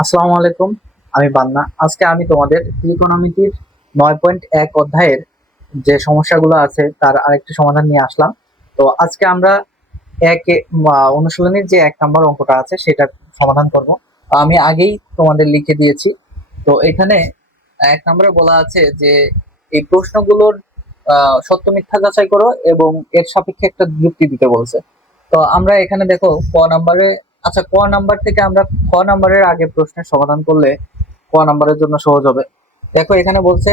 আসসালামু আলাইকুম। আমি বান্না। আজকে আমি তোমাদের ত্রিকোণমিতির 9.1 অধ্যায়ের যে সমস্যাগুলো আছে তার আরেকটি সমাধান নিয়ে আসলাম। তো আজকে আমরা অনুশীলনীর যে 1 নাম্বার অঙ্কটা আছে সেটা সমাধান করব। আমি আগেই তোমাদের লিখে দিয়েছি। তো এখানে 1 নম্বরে বলা আছে যে এই প্রশ্নগুলোর সত্য মিথ্যা যাচাই করো এবং এর সাপেক্ষে একটা যুক্তি দিতে বলছে। তো আমরা এখানে দেখো ক নাম্বারে, আচ্ছা ক নাম্বার থেকে আমরা খ নাম্বারের আগে প্রশ্নের সমাধান করলে ক নাম্বারের জন্য সহজ হবে। দেখো এখানে বলছে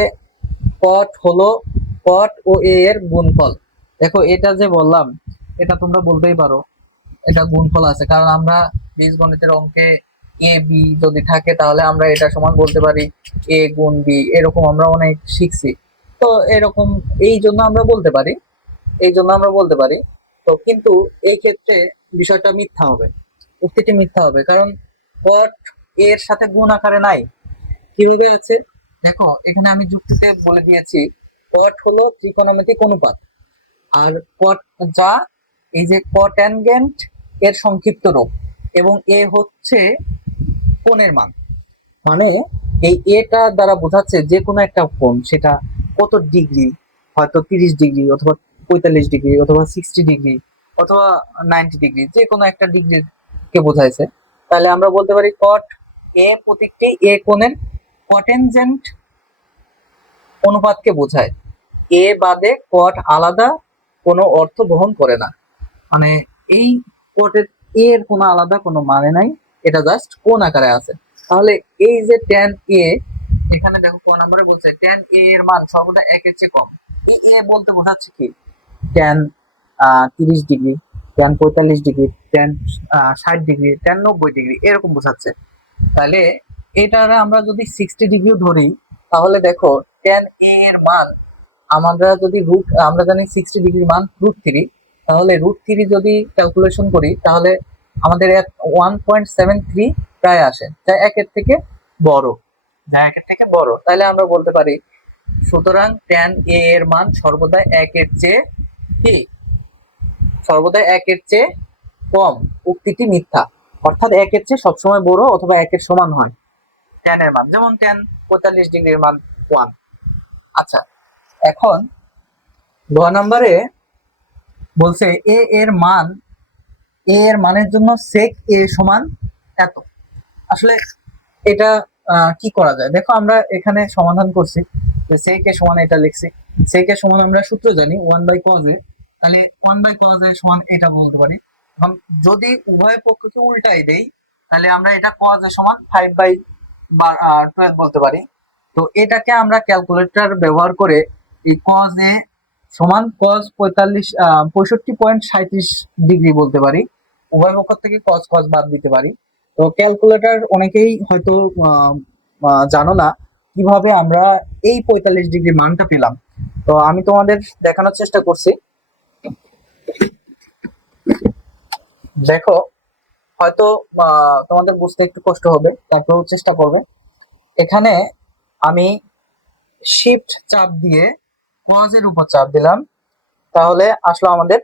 কট হলো কট ও এ এর গুণফল। দেখো এটা যে বললাম এটা তোমরা বলতেই পারো এটা গুণফল আছে, কারণ আমরা বীজগণিতের অঙ্কে এ বি যদি থাকে তাহলে আমরা এটা সমান বলতে পারি এ গুণ বি, এরকম আমরা অনেক শিখছি। তো এরকম এই জন্য আমরা বলতে পারি। তো কিন্তু এই ক্ষেত্রে বিষয়টা মিথ্যা হবে, উক্তিটি মিথ্যা হবে, কারণ কট এর সাথে গুণ আকারে নাই। কিভাবে আছে দেখো, এখানে আমি যুক্তিতে বলে দিয়েছি কট হলো ত্রিকোণমিতিক অনুপাত, আর কট যা এই যে কট্যানজেন্ট এর সংক্ষিপ্ত রূপ, এবং এ হচ্ছে কোণের মান। মানে এই এটা দ্বারা বোঝাচ্ছে যে কোনো একটা কোণ, সেটা কত ডিগ্রি, হয়তো 30 ডিগ্রি অথবা 45 ডিগ্রি অথবা 60 ডিগ্রি অথবা 90 ডিগ্রি, যে কোনো একটা ডিগ্রি কে বোঝাইছে। তাহলে আমরা বলতে পারি কট এ প্রতীকটি এ কোণের কটেনজেন্ট অনুপাতকে বোঝায়। এ বাদে কট আলাদা কোনো অর্থ বহন করে না। মানে এই কোটের এর কোনো আলাদা কোনো মানে নাই, এটা জাস্ট কোন আকারে আছে। তাহলে এই যে ট্যান এ, এখানে দেখো কোন নম্বরে বলছে ট্যান এ এর মান সর্বদা একের চেয়ে কম। এই এ বলতে বোঝাচ্ছে কি tan 30 degree, tan 45 degree, tan 60 degree, tan 90 degree, এরকম বোঝাচ্ছে। তাহলে এটার আমরা যদি 60 ডিগ্রিও ধরি, তাহলে দেখো ট্যান এ এর মান আমরা জানি 60 ডিগ্রি মান √3, তাহলে √3 যদি ক্যালকুলেশন করি তাহলে আমাদের 1.73 প্রায় আসে, যা একের থেকে বড়, তাহলে আমরা বলতে পারি সুতরাং ট্যান এ এর মান কি সর্বদা একের চেয়ে কম। উক্তিটি মিথ্যা, অর্থাৎ একের চেয়ে সবসময় বড় অথবা একের সমান হয় ট্যান এর মান, যেমন ট্যান 45 ডিগ্রির মান 1। আচ্ছা, এখন গ নম্বরে বলছে এ এর মানের জন্য সেক এ সমান এত। আসলে এটা কি করা যায়, দেখো আমরা এখানে সমাধান করছি যে সেক এ সমান এটা লিখছি। সেক এ সমান আমরা সূত্র জানি 1/cos এ, তাহলে 1/cos এ সমান এটা বলতে পারি। এবং যদি উভয় পক্ষকে উল্টাই দেই তাহলে আমরা এটা cos এ সমান 5/12 বলতে পারি। তো এটাকে আমরা ক্যালকুলেটর ব্যবহার করে এই cos এ সমান cos 65.37 ডিগ্রি বলতে পারি। উভয় পক্ষ থেকে cos cos বাদ দিতে পারি। তো ক্যালকুলেটর অনেকেই হয়তো জানো না কিভাবে আমরা এই 45 ডিগ্রি মানটা পেলাম। তো আমি তোমাদের দেখানোর চেষ্টা করছি। দেখো হয়তো তোমাদের বুঝতে একটু কষ্ট হবে, তারপরেও চেষ্টা করবে। এখানে আমি শিফট চাপ দিয়ে cos এর উপর চাপ দিলাম, তাহলে আসলো আমাদের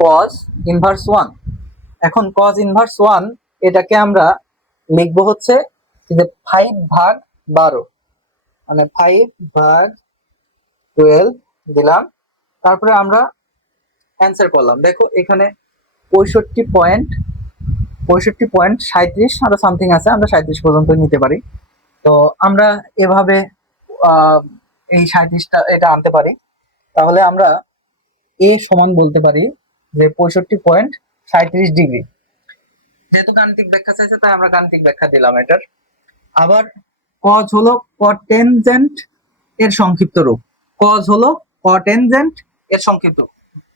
cos ইনভার্স 1। এখন cos ইনভার্স 1 এটাকে আমরা লিখবো হচ্ছে যে 5/12, মানে 5/12 দিলাম। তারপরে আমরা অ্যান্সার করলাম। দেখো এখানে 65.37 আরো সামথিং আছে, আমরা 37 পর্যন্ত নিতে পারি। তো আমরা এভাবে এই 37টা এটা আনতে পারি। তাহলে আমরা এ সমান বলতে পারি যে 65.37 ডিগ্রি। যেহেতু গাণিতিক ব্যাখ্যা চাইছে তাই আমরা গাণিতিক ব্যাখ্যা দিলাম এটার। আবার cos হলো cotangent এর সংক্ষিপ্ত রূপ, cos হলো cotangent এর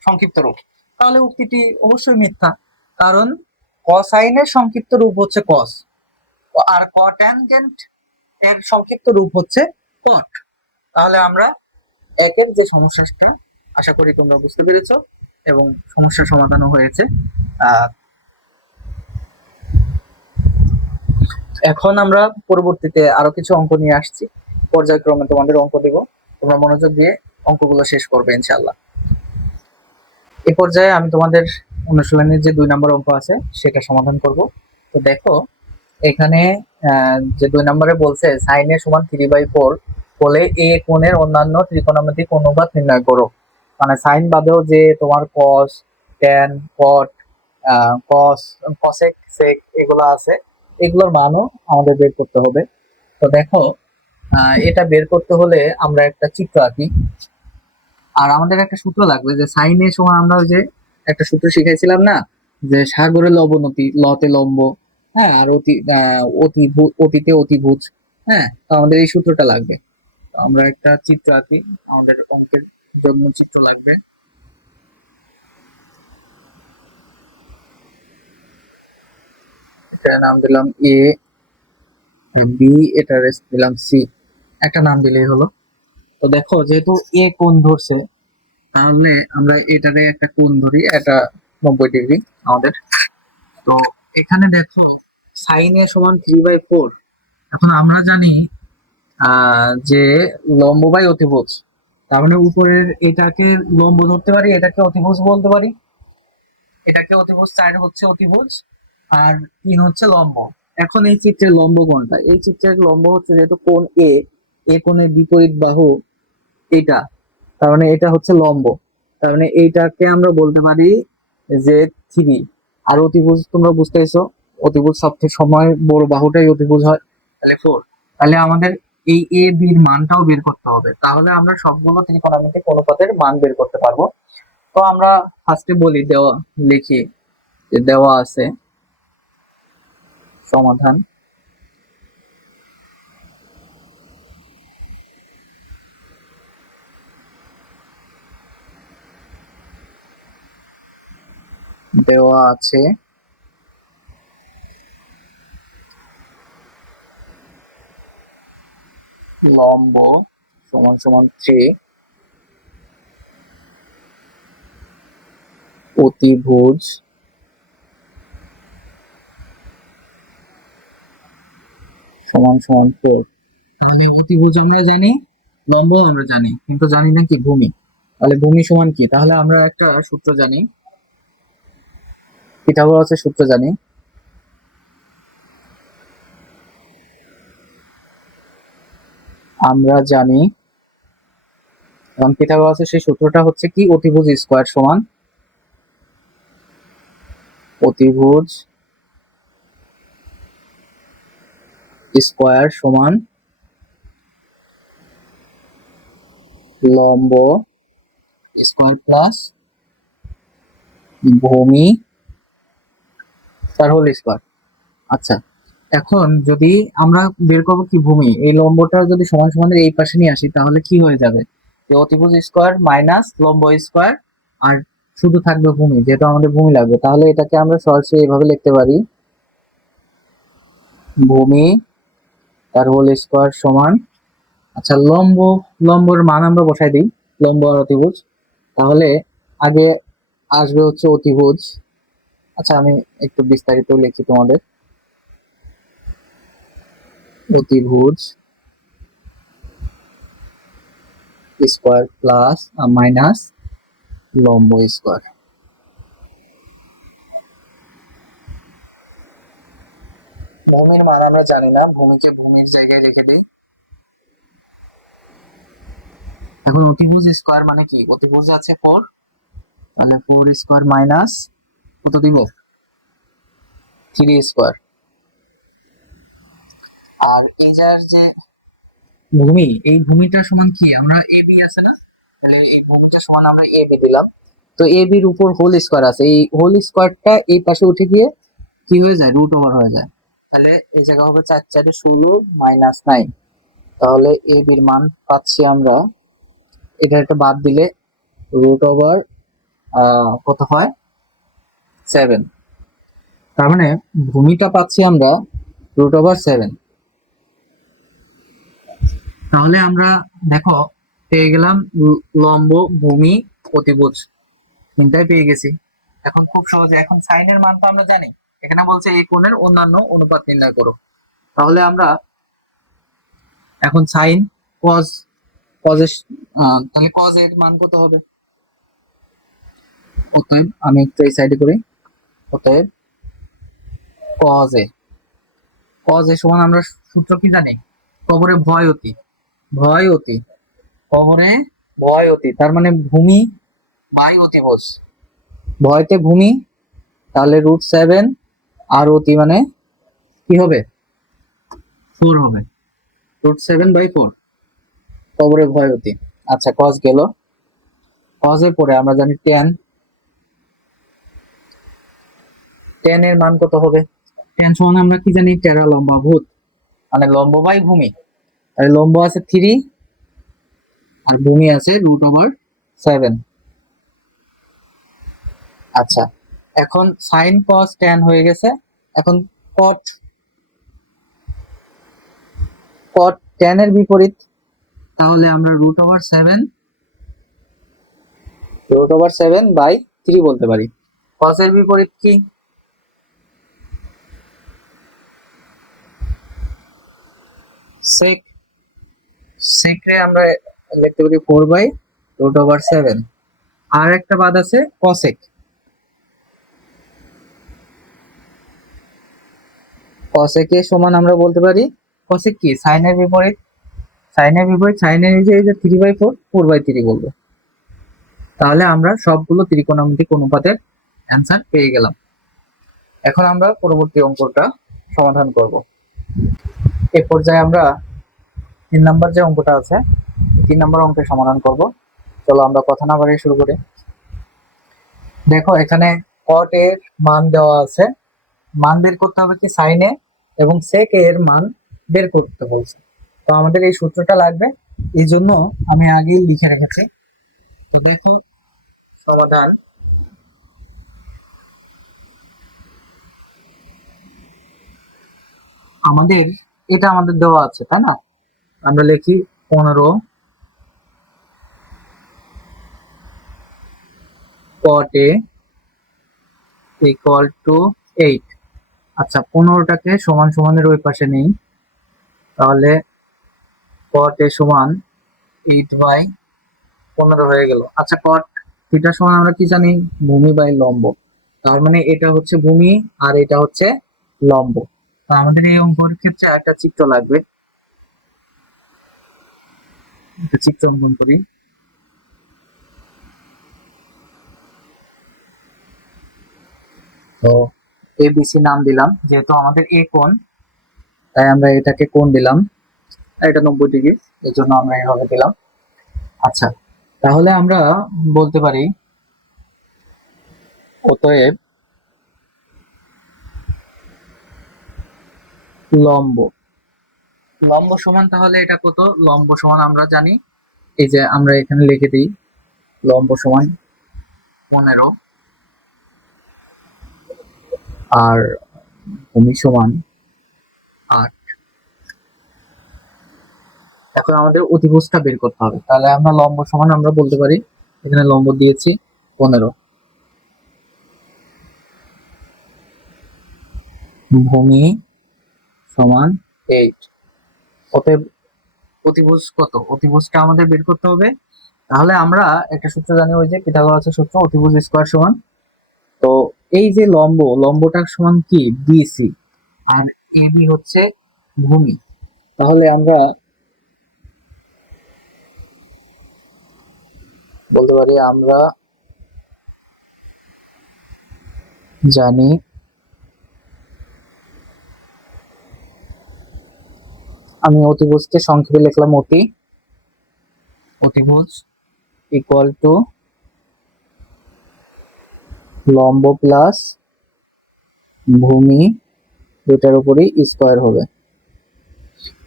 সংক্ষিপ্ত রূপ। তাহলে উক্তিটি অবশ্যই মিথ্যা, কারণ cosine এর সংক্ষিপ্ত রূপ হচ্ছে cos, আর cotangent এর সংক্ষিপ্ত রূপ হচ্ছে cot। তাহলে আমরা একের যে সমস্যাটা, আশা করি তোমরা বুঝতে পেরেছো এবং সমস্যার সমাধানও হয়েছে। এখন আমরা পরবর্তীতে আরো কিছু অঙ্ক নিয়ে আসছি, পর্যায়ক্রমে তোমাদের অঙ্ক দেব, তোমরা মনোযোগ দিয়ে অঙ্কগুলো শেষ করবে ইনশাআল্লাহ। এই পর্যায়ে আমি তোমাদের অনুশীলনের যে 2 নম্বর অঙ্ক আছে সেটা সমাধান করব। তো দেখো এখানে যে 2 নম্বরে বলছে sin a সমান 3/4 হলে এ কোণের অন্যান্য ত্রিকোণমিতিক অনুপাত নির্ণয় করো। মানে সাইন বাদেও যে তোমার cos tan cot cos cosec sec এগুলো আছে, এগুলোর মানও আমাদের বের করতে হবে। তো দেখো, এটা বের করতে হলে আমরা একটা চিত্র আঁকি। আর আমাদের একটা সূত্র লাগবে, যে সাইন এর সময় আমরা ওই যে একটা সূত্র শিখাইছিলাম না, যে সাগরের লবনতি লতে লম্ব, হ্যাঁ, আর অতীতে অতিভুজ। হ্যাঁ, তো আমাদের এই সূত্রটা লাগবে। তো আমরা একটা চিত্র আঁকি, আমাদের অঙ্কের জন্য চিত্র লাগবে। এটা নাম দিলাম এ, বি, এটা দিলাম সি, একটা নাম দিলেই হলো। তো দেখো, যেহেতু এ কোণ ধরছে, তাহলে আমরা এটারে একটা কোণ ধরি, এটা 90 ডিগ্রি আমাদের। তো এখানে দেখো, সাইন এ সমান 3/4। এখন আমরা জানি যে লম্ব বাই অতিভুজ, তার মানে উপরের এটাকে লম্ব ধরতে পারি, এটাকে অতিভুজ বলতে পারি। এটাকে অতিভুজ, 4 হচ্ছে অতিভুজ, আর 3 হচ্ছে লম্ব। এখন এই চিত্রের লম্ব কোনটা? এই চিত্রের লম্ব হচ্ছে, যেহেতু কোণ এ, এ কোণের বিপরীত বাহু এটা, তার মানে এটা হচ্ছে লম্ব। তার মানে এইটাকে আমরা বলতে পারি যে 3। আর অতিভুজ তোমরা বুঝতেছো, অতিভুজ সবথেকে সময় বড় বাহুটাই অতিভুজ হয়, তাহলে 4। তাহলে আমাদের এই এ বির মানটাও বের করতে হবে, তাহলে আমরা সবগুলো ত্রিকোণমিতিক অনুপাতের মান বের করতে পারবো। তো আমরা ফার্স্টে বলি, দেওয়া লিখি যে দেওয়া আছে সমাধান। দেওয়া আছে লম্ব সমান সমান 3, অতিভুজ সমান সমান 4। তাহলে অতিভুজ আমরা জানি, লম্ব আমরা জানি, কিন্তু জানি না কি ভূমি। তাহলে ভূমি সমান কি? তাহলে আমরা একটা সূত্র জানি, পিথাগোরাসের সূত্র জানি। আমরা জানি, এবং পিথাগোরাসের সেই সূত্রটা হচ্ছে কি, অতিভুজ স্কয়ার সমান অতিভুজ স্কয়ার সমান লম্ব স্কয়ার প্লাস ভূমি তার হোল স্কয়ার। আচ্ছা, এখন যদি আমরা বের করবো কি ভূমি, এই লম্বটা যদি সমান সমানের এই পাশে নিয়ে আসি, তাহলে কি হয়ে যাবে, যে অতিভুজ স্কয়ার মাইনাস লম্ব স্কয়ার, আর শুধু থাকবে ভূমি, যেহেতু আমাদের ভূমি লাগবে। তাহলে এটাকে আমরা সরাসরি এইভাবে লিখতে পারি, ভূমি তার হোল স্কয়ার সমান, আচ্ছা লম্বর মান আমরা বসাই দিই, লম্ব আর অতিভুজ। তাহলে আগে আসবে হচ্ছে অতিভুজ। আচ্ছা, আমি একটু বিস্তারিত লিখি তোমাদের, অতিভুজ স্কয়ার প্লাস মাইনাস লম্ব স্কয়ার। ভূমির মান আমরা জানি না, ভূমিকে ভূমির জায়গায় রেখে দিই। এখন অতিভুজ স্কয়ার মানে কি, অতিভুজ আছে 4, তাহলে 4 স্কয়ার মাইনাস কত দিব, 3 স্কয়ার। আর এই যার যে ভূমি, এই ভূমিটা সমান কি, আমরা এ বি আছে না, তাহলে এই ভূমিটা সমান আমরা এ বি দিলাম। তো এ বির উপর হোল স্কয়ার আছে, এই হোল স্কয়ারটা এই পাশে উঠে গিয়ে কি হয়ে যায়, রুট ওভার হয়ে যায়। তাহলে এই জায়গা হবে 4 4 16 মাইনাস 9। তাহলে এ বির মান পাচ্ছি আমরা, এটা একটা বাদ দিলে রুট ওভার কত হয়, 7। তার মানে ভূমিটা পাচ্ছি আমরা √7। তাহলে আমরা দেখো পেয়ে গেলাম লম্ব, ভূমি, অতিভুজ, তিনটাই পেয়ে গেছি। এখন খুব সহজে, এখন সাইনের মান তো আমরা জানি, এখানে বলছে এই কোণের অন্যান্য অনুপাত নির্ণয় করো। তাহলে আমরা এখন সাইন কজ, কজের তাহলে কজ এর মান কত হবে, অতএব আমি একটু এই সাইডে করি, অতএব কজ এ কজ এ সমান আমরা সূত্র কি জানি, কবরে ভয় অতি, ভয় অতি, কবরে ভয় অতি, তার মানে ভূমি বাই অতিভুজ, ভয়তে ভূমি, তাহলে √7, আর অতি মানে কি হবে, 4 হবে, √7/4, কবরে ভয় অতি। আচ্ছা কজ গেল, কজের পরে আমরা জানি ট্যান এর মান কত হবে, ট্যান সমান আমরা কি জানি, টেরা লম্বা ভূত, মানে লম্ব বাই ভূমি, তাহলে লম্ব আছে 3 আর ভূমি আছে √7। আচ্ছা এখন সাইন কস ট্যান হয়ে গেছে, এখন কট, কট ট্যান এর বিপরীত, তাহলে আমরা √7/3 বলতে পারি। কসের বিপরীত কি, সেক, সেকরে আমরা লিখতে পারি 4/√7। আর একটা বাদ আছে কসেক, কসেকে সমান আমরা বলতে পারি, কসেক কি সাইনের বিপরীত, সাইনের বিপরীত, সাইনের এই যে 3/4, 4/3 বলবো। তাহলে আমরা সবগুলো ত্রিকোণমিতিক অনুপাতের অ্যান্সার পেয়ে গেলাম। এখন আমরা পরবর্তী অঙ্কটা সমাধান করব। এই পর্যায়ে আমরা 3 নাম্বার যে অঙ্কটা আছে, 3 নাম্বার অঙ্কের সমাধান করব। চলো আমরা কথা না বাড়িয়ে শুরু করি। দেখো এখানে কট এর মান দেওয়া আছে, মান বের করতে হবে কি সাইনে, এবং সেক এর মান বের করতে বলছে। তো আমাদের এই সূত্রটা লাগবে, এই জন্য আমি আগেই লিখে রেখেছি। তো দেখো সমাধান, আমাদের এটা আমাদের দেওয়া আছে তাই না, আমরা লিখি 15 cot a equal to 8। আচ্ছা 15টাকে সমান সমানের ওই পাশে নেই, তাহলে cot a সমান 8/15 হয়ে গেল। আচ্ছা cot থিটা সমান আমরা কি জানি, ভূমি বাই লম্ব, তার মানে এটা হচ্ছে ভূমি আর এটা হচ্ছে লম্ব। তো আমাদের এই অঙ্কের ক্ষেত্রে একটা চিত্র লাগবে, একটা চিত্র অঙ্কন করি। তো ABC নাম দিলাম, যেহেতু আমাদের এ কোণ, তাই আমরা এটাকে কোণ দিলাম, এটা 90 ডিগ্রি, এর জন্য আমরা এইভাবে দিলাম। আচ্ছা তাহলে আমরা বলতে পারি অতএব লম্ব, লম্ব সমান, তাহলে এটা কত, লম্ব সমান আমরা জানি, এই যে আমরা এখানে লিখে দিই, লম্ব সমান 15 আর ভূমি সমান 8। এখন আমাদের অতিভুজটা বের করতে হবে, তাহলে আমরা লম্ব সমান আমরা বলতে পারি, এখানে লম্ব দিয়েছি 15, ভূমি সমান 8, অতএব অতিভুজ কত, অতিভুজটা আমাদের বের করতে হবে। তাহলে আমরা একটা সূত্র জানি, ওই যে পিথাগোরাসের সূত্র, অতিভুজ স্কয়ার সমান, তো এই যে লম্ব, লম্বটার সমান কি বিসি, আর এবি হচ্ছে ভূমি, তাহলে আমরা বলতে পারি, আমরা জানি আমি অতিভুজকে সংক্ষেপে লিখলাম অতিভুজ ইকুয়াল টু লম্ব প্লাস ভূমি দুটার উপরই স্কয়ার হবে,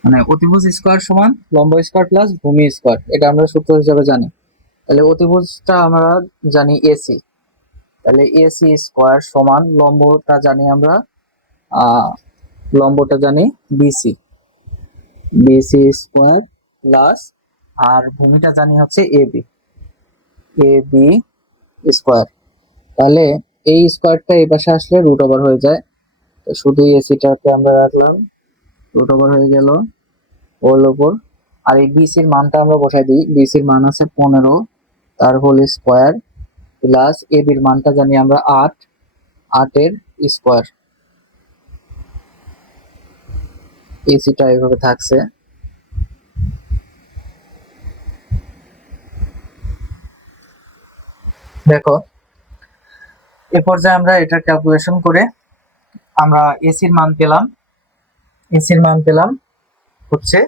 মানে অতিভুজ স্কয়ার সমান লম্ব স্কয়ার প্লাস ভূমি স্কয়ার, এটা আমরা সূত্র হিসেবে জানি। তাহলে অতিভুজটা আমরা জানি এসি, তাহলে এসি স্কয়ার সমান লম্বটা জানি আমরা, লম্বটা জানি বিসি, বিসি স্কয়ার প্লাস, আর ভূমিটা জানি হচ্ছে এবি, এবি স্কয়ার। তাহলে এই স্কয়ারটা এই পাশে আসলে √ওভার হয়ে যায়, তো শুধু এসিটাকে আমরা রাখলাম, √ওভার হয়ে গেল ওর উপর, আর এই বিসির মানটা আমরা বসাই দিই, বিসির মান আছে 15, তার হোল স্কয়ার প্লাস এবির মানটা জানি আমরা 8, 8 এর স্কয়ার। এসিটা এভাবে থাকছে। দেখো, এ পর্যায়ে আমরা এটা ক্যালকুলেশন করে আমরা এসির মান পেলাম হচ্ছে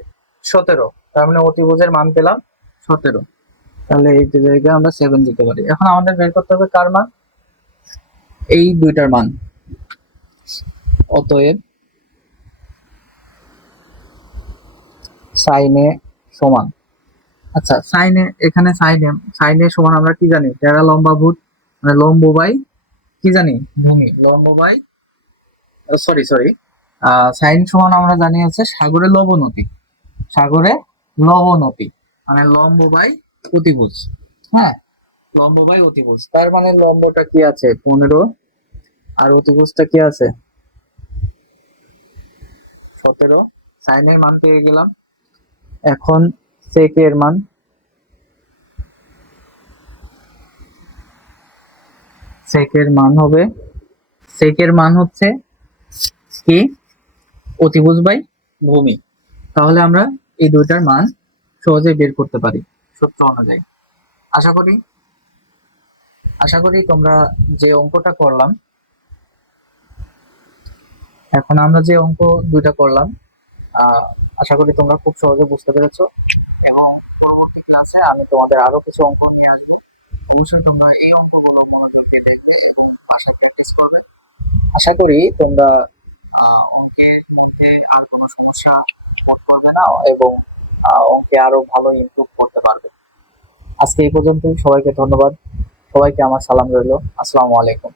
17। তার মানে অতিভুজের মান পেলাম 17। তাহলে এই যে জায়গায় আমরা 7 দিতে পারি। এখন আমাদের বের করতে হবে কার মান? এই দুইটার মান। অতএব সাইনে সমান, আচ্ছা সাইনে, এখানে সাইনে সমান আমরা কি জানি? টেরা লম্বা ভূত, মানে লম্ব বাই কি জানি? ভূমি। লম্ব বাই, সরি, সাইন সমান আমরা জানি আছে সাগরে লবনতি। সাগরে লবনতি মানে লম্ব বাই অতিভুজ। হ্যাঁ, লম্ব বাই অতিভুজ। তার মানে লম্বটা কি আছে? 15, আর অতিভুজটা কি আছে? 17। সাইনের মান পেয়ে গেলাম। এখন সেকের মান, সেকের মান হবে, সেকের মান হচ্ছে কি? অতিভুজ বাই ভূমি। তাহলে আমরা এই দুইটার মান সহজে বের করতে পারি সূত্র অনুযায়ী। আশা করি আশা করি তোমরা যে অঙ্কটা করলাম, এখন আমরা যে অঙ্ক দুইটা করলাম, আশা করি তোমরা খুব সহজে বুঝতে পেরেছো। এবং পরবর্তী ক্লাসে আমি তোমাদের আরো কিছু অঙ্ক নিয়ে আসবো। অবশ্যই তোমরা এই অঙ্কগুলো মনোযোগ দিয়ে দেখবে এবং বাসায় প্র্যাকটিস করবে। আশা করি তোমরা অঙ্কের মধ্যে আর কোনো সমস্যা বোধ করবে না এবং অঙ্কে আরো ভালো ইমপ্রুভ করতে পারবে। আজকে এই পর্যন্তই। সবাইকে ধন্যবাদ। সবাইকে আমার সালাম রইলো। আসসালামু আলাইকুম।